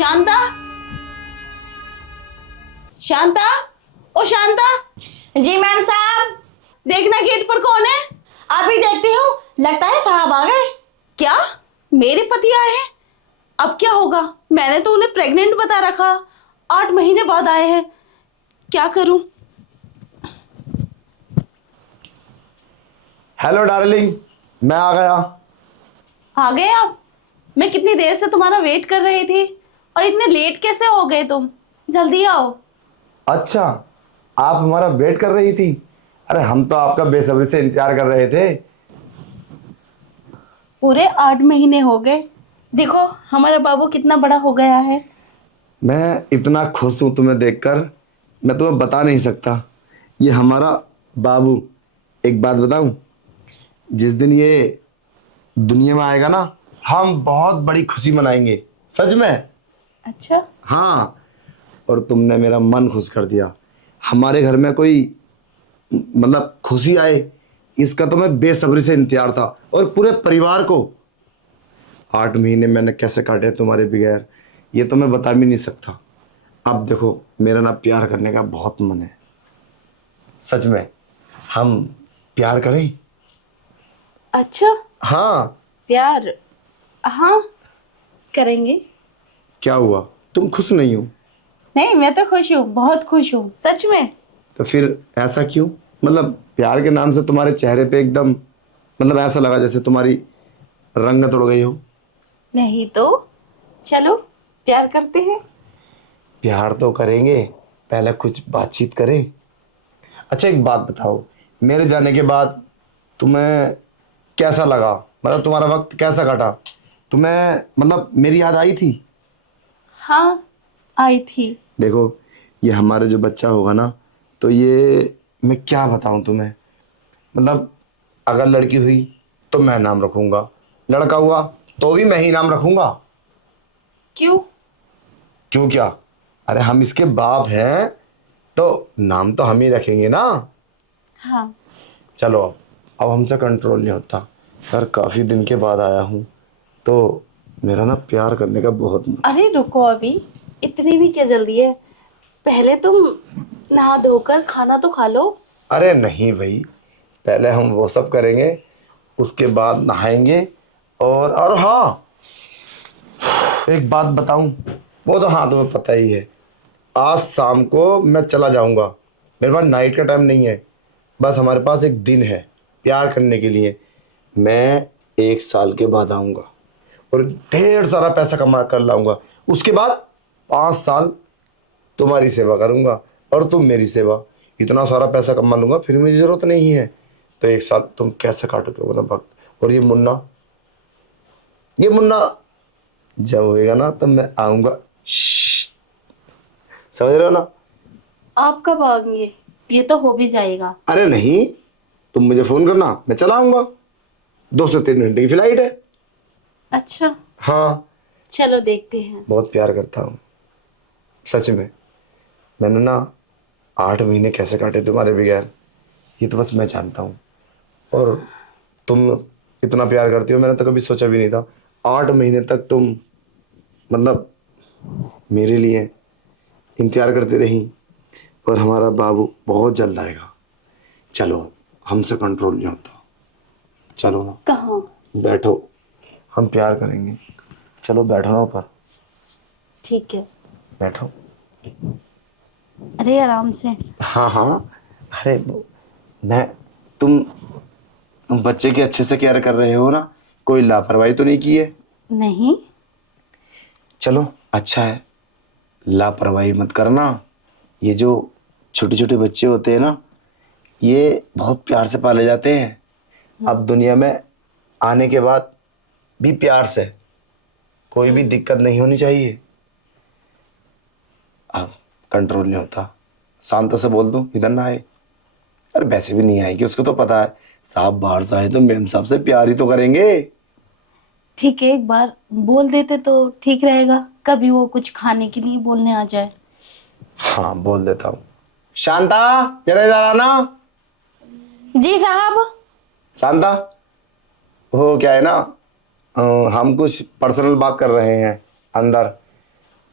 शांता, शांता, ओ शांता। जी ma'am साहब। देखना gate पर कौन है। अभी देखती हूँ, लगता है साहब आ गए। क्या मेरे पति आए हैं? अब क्या होगा? मैंने तो उन्हें प्रेग्नेंट बता रखा, 8 महीने बाद आए हैं। क्या करूं? हेलो डार्लिंग, मैं आ गया। आ गए आप? मैं कितनी देर से तुम्हारा वेट कर रही थी। और इतने लेट कैसे हो गए तुम? जल्दी आओ। अच्छा, आप हमारा वेट कर रही थी? अरे हम तो आपका बेसब्री से इंतजार कर रहे थे। पूरे 8 महीने हो गए। देखो हमारा बाबू कितना बड़ा हो गया है। मैं इतना खुश हूं तुम्हें देखकर, मैं तुम्हें बता नहीं सकता। ये हमारा बाबू, एक बात बताऊं, जिस दिन ये दुनिया में आएगा ना, हम बहुत बड़ी खुशी मनाएंगे। सच में। अच्छा। हाँ, और तुमने मेरा मन खुश कर दिया। हमारे घर में कोई मतलब खुशी आए, इसका तो मैं बेसब्री से इंतजार था। और पूरे परिवार को 8 महीने मैंने कैसे काटे तुम्हारे बगैर, ये तो मैं बता भी नहीं सकता। अब देखो, मेरा ना प्यार करने का बहुत मन है। सच में, हम प्यार करें? अच्छा, हाँ। प्यार? हाँ, करेंगे। क्या हुआ, तुम खुश नहीं हो? नहीं, मैं तो खुश हूँ, बहुत खुश हूँ, सच में। तो फिर ऐसा क्यों? मतलब प्यार के नाम से तुम्हारे चेहरे पे एकदम, मतलब ऐसा लगा जैसे तुम्हारी रंगत उड़ गई हो। नहीं तो चलो प्यार करते हैं। प्यार तो करेंगे, पहले कुछ बातचीत करें। अच्छा एक बात बताओ, मेरे जाने के बाद तुम्हें कैसा लगा? मतलब तुम्हारा वक्त कैसा कटा? तुम्हें मतलब मेरी याद आई थी? हाँ, आई थी। देखो, ये हमारा जो बच्चा होगा ना, तो ये मैं क्या बताऊं तुम्हें। मतलब अगर लड़की हुई तो मैं नाम रखूंगा, लड़का हुआ तो भी मैं ही नाम रखूंगा। क्यों? क्यों क्या? अरे हम इसके बाप हैं, तो नाम तो हम ही रखेंगे ना। हाँ। चलो, अब हमसे कंट्रोल नहीं होता। यार काफ़ी दिन के बाद आया हूँ, तो मेरा ना प्यार करने का बहुत मन। अरे रुको, अभी इतनी भी क्या जल्दी है? पहले तुम नहा धोकर खाना तो खा लो। अरे नहीं भाई, पहले हम वो सब करेंगे, उसके बाद नहाएंगे। और हाँ, एक बात बताऊं, वो तो हाँ तुम्हें पता ही है, आज शाम को मैं चला जाऊंगा। मेरे पास नाइट का टाइम नहीं है, बस हमारे पास एक दिन है प्यार करने के लिए। मैं 1 साल के बाद आऊंगा और ढेर सारा पैसा कमा कर लाऊंगा। उसके बाद 5 साल तुम्हारी सेवा करूंगा और तुम मेरी सेवा। इतना सारा पैसा कमा लूंगा, फिर मुझे जरूरत नहीं है। तो 1 साल तुम कैसे काटोगे अपना वक्त? और ये मुन्ना जब होएगा ना, तब मैं आऊंगा। समझ रहे हो ना? आप कब आएंगे? ये तो हो भी जाएगा। अरे नहीं, तुम मुझे फोन करना, मैं चला आऊंगा। 2 से 3 घंटे की फ्लाइट है। अच्छा, हाँ। चलो देखते हैं। बहुत प्यार करता हूँ, सच में। मैंने ना 8 महीने कैसे काटे तुम्हारे बगैर, ये तो बस मैं जानता हूँ। और तुम इतना प्यार करती हो, मैंने तो कभी सोचा भी नहीं था। 8 महीने तक तुम मतलब मेरे लिए इंतजार करती रही। और हमारा बाबू बहुत जल्द आएगा। चलो, हमसे कंट्रोल नहीं होता। चलो ना, कहाँ? बैठो, हम प्यार करेंगे। चलो बैठो ना ऊपर, ठीक है। बैठो। अरे आराम से। हाँ हाँ। अरे मैं तुम बच्चे की अच्छे से केयर कर रहे हो ना? कोई लापरवाही तो नहीं की है? नहीं। चलो अच्छा है, लापरवाही मत करना। ये जो छोटे छोटे बच्चे होते हैं ना, ये बहुत प्यार से पाले जाते हैं। अब दुनिया में आने के बाद भी प्यार से, कोई भी दिक्कत नहीं होनी चाहिए। अब कंट्रोल नहीं होता, शांत से बोल दूं इधर ना आए? अरे वैसे भी नहीं आएगी, उसको तो पता है साहब बाहर से आए तो मेम साहब से प्यार ही तो करेंगे। ठीक है, एक बार बोल देते तो ठीक रहेगा, कभी वो कुछ खाने के लिए बोलने आ जाए। हाँ बोल देता हूँ। शांता, जरा इधर आना। जी साहब। शांता, वो क्या है ना, हम कुछ पर्सनल बात कर रहे हैं अंदर।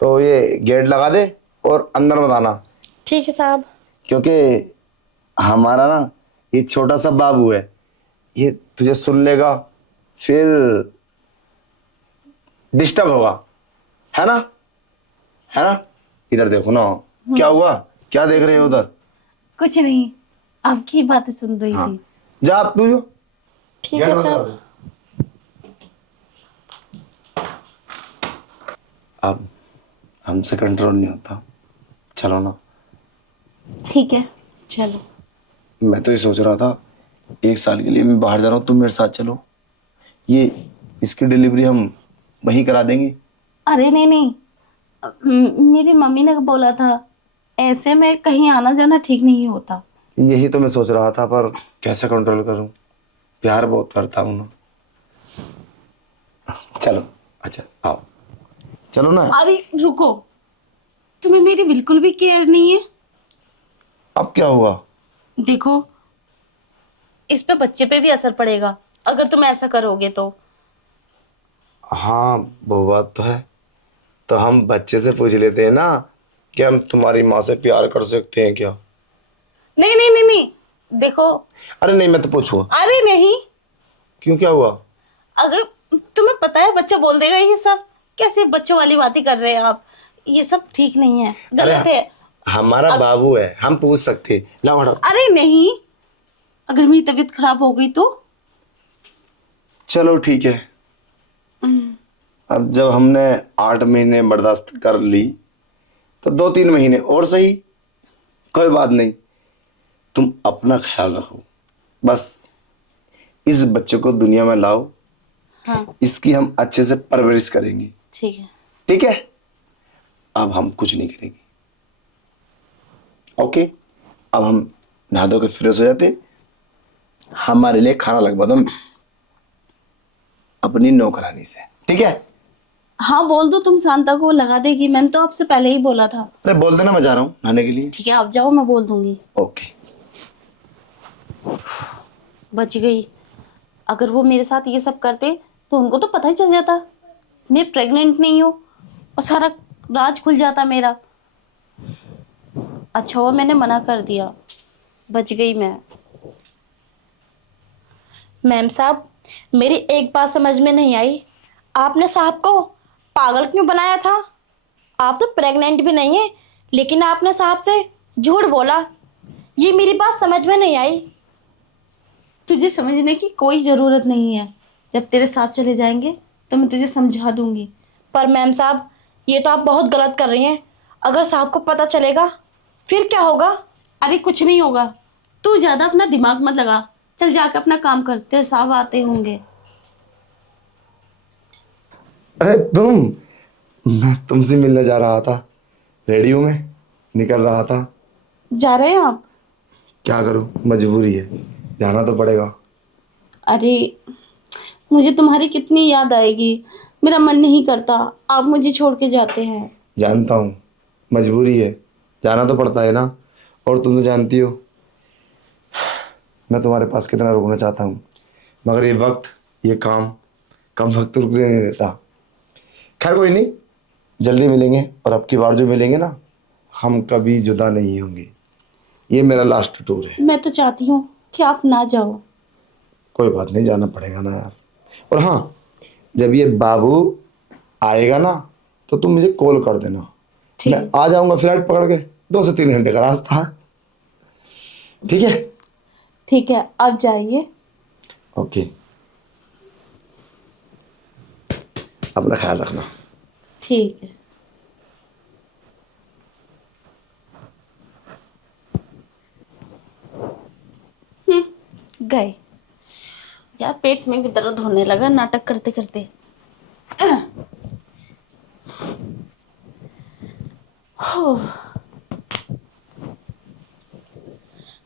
तो ये गेट लगा दे और अंदर मत आना, ठीक है साहब। क्योंकि हमारा ना ये छोटा सा बाबू है, ये तुझे सुन लेगा, फिर डिस्टर्ब होगा, है ना? है ना? इधर देखो ना, क्या हुआ? क्या देख रहे हो उधर? कुछ नहीं, आपकी बातें सुन रही हाँ, थी। जा आप तू जो। ठीक है साहब। अब हमसे कंट्रोल नहीं होता, चलो ना। ठीक है चलो। मैं तो ये सोच रहा था 1 साल के लिए मैं बाहर जा रहा हूँ, तुम मेरे साथ चलो, ये इसकी डिलीवरी हम वहीं करा देंगे। अरे नहीं नहीं, मेरी मम्मी ने बोला था ऐसे में कहीं आना जाना ठीक नहीं होता। यही तो मैं सोच रहा था, पर कैसे कंट्रोल करूं, प्यार बहुत करता हूं ना। चलो, अच्छा आओ, चलो ना। अरे रुको, तुम्हें मेरी बिल्कुल भी केयर नहीं है। अब क्या हुआ? देखो, इस पे बच्चे पे भी असर पड़ेगा अगर तुम ऐसा करोगे तो। हाँ वो बात तो है, तो हम बच्चे से पूछ लेते हैं ना कि हम तुम्हारी माँ से प्यार कर सकते हैं क्या? नहीं नहीं नहीं नहीं, देखो। अरे नहीं, मैं तो पूछूंगा। अरे नहीं, क्यों, क्या हुआ? अगर तुम्हें पता है बच्चा बोल देगा ये सब, कैसे बच्चों वाली बातें कर रहे हैं आप, ये सब ठीक नहीं है, गलत है। हमारा बाबू है, हम पूछ सकते हैं। लाओ हटो। अरे नहीं, अगर मेरी तबीयत खराब हो गई तो? चलो ठीक है, अब जब हमने 8 महीने बर्दाश्त कर ली तो 2-3 महीने और सही, कोई बात नहीं। तुम अपना ख्याल रखो, बस इस बच्चे को दुनिया में लाओ। हाँ इसकी हम अच्छे से परवरिश करेंगे, ठीक है। ठीक है? अब हम कुछ नहीं करेंगे, ओके? अब हम नहा धो के फ्रेश हो जाते, हमारे लिए खाना लगवा दो अपनी नौकरानी से, ठीक है? हाँ बोल दो, तुम शांता को लगा देगी, मैंने तो आपसे पहले ही बोला था। अरे बोल देना, मैं जा रहा हूँ नहाने के लिए। ठीक है आप जाओ, मैं बोल दूंगी। ओके। बच गई। अगर वो मेरे साथ ये सब करते तो उनको तो पता ही चल जाता मैं प्रेग्नेंट नहीं हूँ, और सारा राज खुल जाता मेरा। अच्छा हुआ मैंने मना कर दिया, बच गई मैं। मैम साहब, मेरी एक बात समझ में नहीं आई, आपने साहब को पागल क्यों बनाया था? आप तो प्रेग्नेंट भी नहीं है, लेकिन आपने साहब से झूठ बोला। ये मेरी बात समझ में नहीं आई। तुझे समझने की कोई ज़रूरत नहीं है, जब तेरे साथ चले जाएंगे तो मैं तुझे समझा दूंगी। पर मैम साहब, ये तो आप बहुत गलत कर रही हैं। अगर साहब को पता चलेगा फिर क्या होगा? अरे कुछ नहीं होगा, तू ज़्यादा अपना दिमाग मत लगा, चल जाकर अपना काम कर, तेरे साहब आते होंगे। अरे मैं तुमसे मिलने जा रहा था, रेडी हूँ, मैं निकल रहा था। जा रहे हैं आप? क्या करूँ, मजबूरी है, जाना तो पड़ेगा। अरे मुझे तुम्हारी कितनी याद आएगी, मेरा मन नहीं करता आप मुझे छोड़ के जाते हैं। जानता हूँ, मजबूरी है, जाना तो पड़ता है ना। और तुम तो जानती हो मैं तुम्हारे पास कितना रुकना चाहता हूँ, मगर ये वक्त, ये काम कम वक्त रुकने नहीं देता। खैर कोई नहीं, जल्दी मिलेंगे, और अब की बार जो मिलेंगे ना, हम कभी जुदा नहीं होंगे। ये मेरा लास्ट टूर है। मैं तो चाहती हूँ कि आप ना जाओ। कोई बात नहीं, जाना पड़ेगा ना यार। और हाँ, जब ये बाबू आएगा ना तो तुम मुझे कॉल कर देना, ठीक मैं है। आ जाऊंगा फ्लाइट पकड़ के, 2 से 3 घंटे का रास्ता है, ठीक है? ठीक है आप जाइए। ओके, अपना ख्याल रखना। ठीक है। गए यार, पेट में भी दर्द होने लगा नाटक करते करते। हो,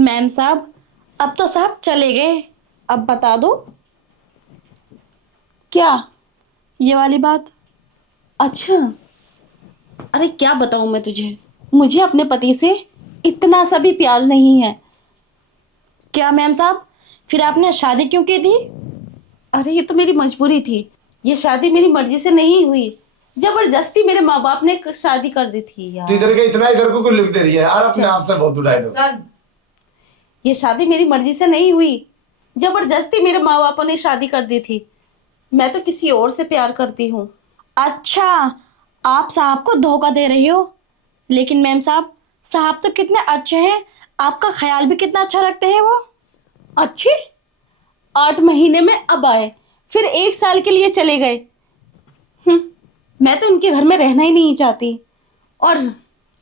मैम साहब, अब तो साहब चले गए, अब बता दो क्या? ये वाली बात। अच्छा, अरे क्या बताऊं मैं तुझे, मुझे अपने पति से इतना सा भी प्यार नहीं है। क्या मैम साहब, फिर आपने शादी क्यों की थी? अरे ये तो मेरी मजबूरी थी, ये शादी मेरी मर्जी से नहीं हुई। जबरदस्ती मेरे माँ बाप ने शादी कर दी थी तो यार। इधर के इतना इधर को लिख दे रही है यार, अपने आप से बहुत उठाए ये शादी मेरी मर्जी से नहीं हुई, जबरदस्ती मेरे माँ बापों ने शादी कर दी थी। मैं तो किसी और से प्यार करती हूँ। अच्छा, आप साहब को धोखा दे रही हो। लेकिन मैम साहब, साहब तो कितने अच्छे हैं, आपका ख्याल भी कितना अच्छा रखते हैं वो। अच्छे? 8 महीने में अब आए, फिर 1 साल के लिए चले गए। मैं तो उनके घर में रहना ही नहीं चाहती, और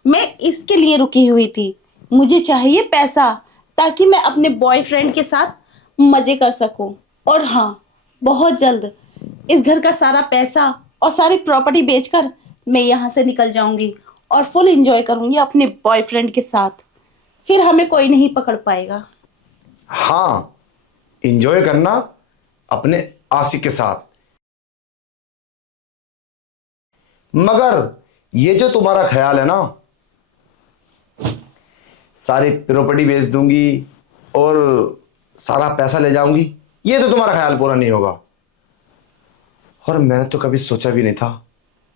मैं इसके लिए रुकी हुई थी। मुझे चाहिए पैसा, ताकि मैं अपने बॉयफ्रेंड के साथ मजे कर सकूं। और हाँ, बहुत जल्द इस घर का सारा पैसा और सारी प्रॉपर्टी बेचकर मैं यहाँ से निकल जाऊंगी और फुल एंजॉय करूंगी अपने बॉयफ्रेंड के साथ। फिर हमें कोई नहीं पकड़ पाएगा। हाँ, इंजॉय करना अपने आशिक के साथ। मगर ये जो तुम्हारा ख्याल है ना, सारी प्रॉपर्टी बेच दूंगी और सारा पैसा ले जाऊंगी, ये तो तुम्हारा ख्याल पूरा नहीं होगा। और मैंने तो कभी सोचा भी नहीं था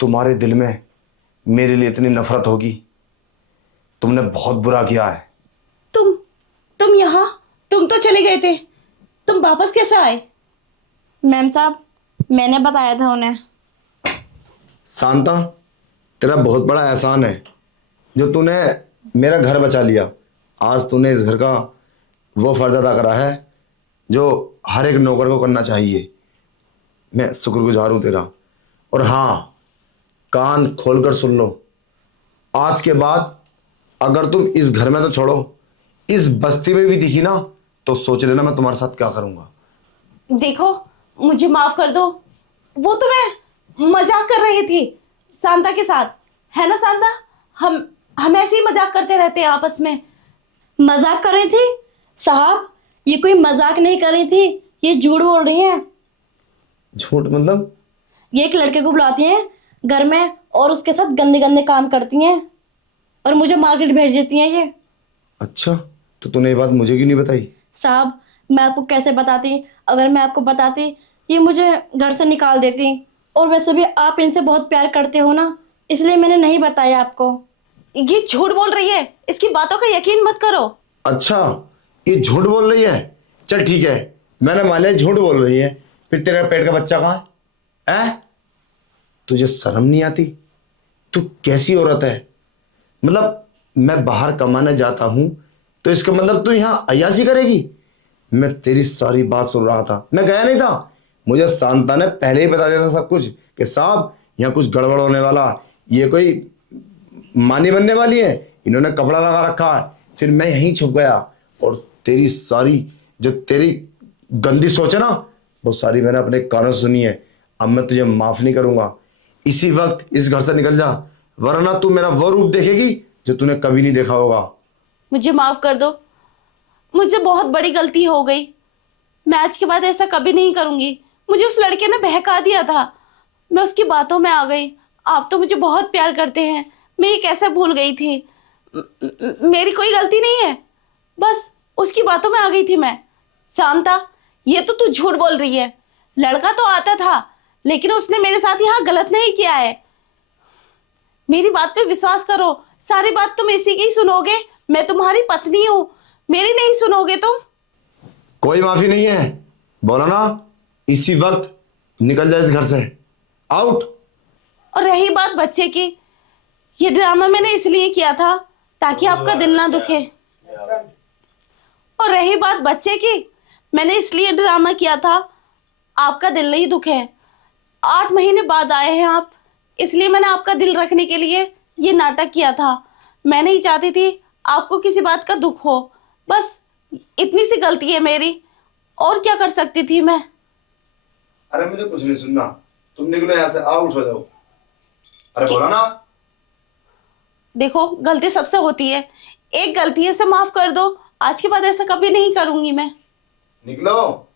तुम्हारे दिल में मेरे लिए इतनी नफरत होगी। तुमने बहुत बुरा किया है। तुम यहाँ, तुम तो चले गए थे, तुम वापस कैसे आए? मैम साहब, मैंने बताया था उन्हें। शांता, तेरा बहुत बड़ा एहसान है जो तूने मेरा घर बचा लिया। आज तूने इस घर का वो फर्ज अदा करा है जो हर एक नौकर को करना चाहिए। मैं शुक्रगुजार हूँ तेरा। और हाँ, कान खोलकर सुन लो, आज के बाद अगर तुम इस घर में तो छोड़ो, इस बस्ती में भी दिखी ना, तो सोच लेना मैं तुम्हारे साथ क्या करूँगा। देखो, मुझे माफ कर दो। वो तो मैं मजाक कर रही थी शांता के साथ, है ना शांता? हम ऐसे ही मजाक करते रहते हैं आपस में। मजाक कर रही थी? साहब, ये कोई मजाक नहीं कर रही थी, ये झूठ बोल रही हैं। झूठ मतलब? ये एक लड़के को बुलाती हैं घर में और उसके साथ गंदे गंदे काम करती हैं और मुझे मार्केट भेज देती हैं ये। अच्छा, तो तूने ये बात मुझे क्यों नहीं बताई? साहब, मैं आपको कैसे बताती? अगर मैं आपको बताती, ये मुझे घर से निकाल देती। और वैसे भी आप इनसे बहुत प्यार करते हो ना, इसलिए मैंने नहीं बताया आपको। ये झूठ बोल रही है, इसकी बातों का यकीन मत करो। अच्छा, ये झूठ बोल रही है? चल ठीक है, मैंने मान लिया झूठ बोल रही है। फिर तेरे पेट का बच्चा कहाँ है? तुझे शर्म नहीं आती? तू कैसी औरत है? मतलब मैं बाहर कमाने जाता हूं तो इसका मतलब तू यहाँ अय्याशी करेगी? मैं तेरी सारी बात सुन रहा था, मैं गया नहीं था। मुझे शांता ने पहले ही बता दिया था सब कुछ कि साहब यहाँ कुछ गड़बड़ होने वाला, ये कोई मानी बनने वाली है, इन्होंने कपड़ा लगा रखा है। फिर मैं यहीं छुप गया और तेरी सारी जो तेरी गंदी सोच है ना, वो सारी मैंने अपने कानों से सुनी है। अब मैं तुझे माफ नहीं करूंगा। इसी वक्त इस घर से निकल जा, वरना तू मेरा वो रूप देखेगी जो तूने कभी नहीं देखा होगा। मुझे माफ कर दो, मुझसे बहुत बड़ी गलती हो गई। मैं आज के बाद ऐसा कभी नहीं करूंगी। मुझे उस लड़के ने बहका दिया था, मैं उसकी बातों में आ गई। आप तो मुझे बहुत प्यार करते हैं, मैं ये कैसे भूल गई थी। मेरी कोई गलती नहीं है, बस उसकी बातों में आ गई थी मैं। शांता, ये तो तू झूठ बोल रही है। लड़का तो आता था, लेकिन उसने मेरे साथ यहाँ गलत नहीं किया है। मेरी बात पे विश्वास करो, सारी बात तुम इसी की ही सुनोगे। मैं तुम्हारी पत्नी हूँ, मेरी नहीं सुनोगे तुम। कोई माफी नहीं है, बोला ना। इसी वक्त निकल जा इस घर से, आउट। और रही बात बच्चे की, ये ड्रामा मैंने इसलिए किया था ताकि आपका दिल ना दुखे। और रही बात बच्चे की, मैंने इसलिए ड्रामा किया था आपका दिल नहीं दुखे। 8 महीने बाद आए हैं आप, इसलिए मैंने आपका दिल रखने के लिए ये नाटक किया था। मैं नहीं चाहती थी आपको किसी बात का दुख हो, बस इतनी सी गलती है मेरी, और क्या कर सकती थी मैं। अरे मुझे कुछ नहीं सुनना, तुम निकलो यहाँ से, आउट हो जाओ। अरे बोला ना। देखो, गलती सबसे होती है, एक गलती है, से माफ कर दो। आज के बाद ऐसा कभी नहीं करूंगी मैं। निकलो।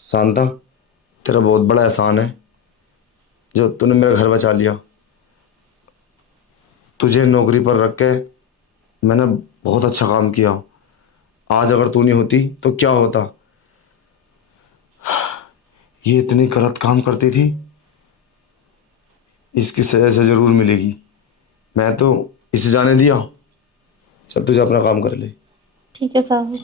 शांता, तेरा बहुत बड़ा एहसान है जो तूने मेरा घर बचा लिया। तुझे नौकरी पर रख के मैंने बहुत अच्छा काम किया। आज अगर तू नहीं होती तो क्या होता? ये इतने गलत काम करती थी, इसकी सजा से जरूर मिलेगी। मैं तो इसे जाने दिया। चल तुझे अपना काम कर ले। ठीक है साहब।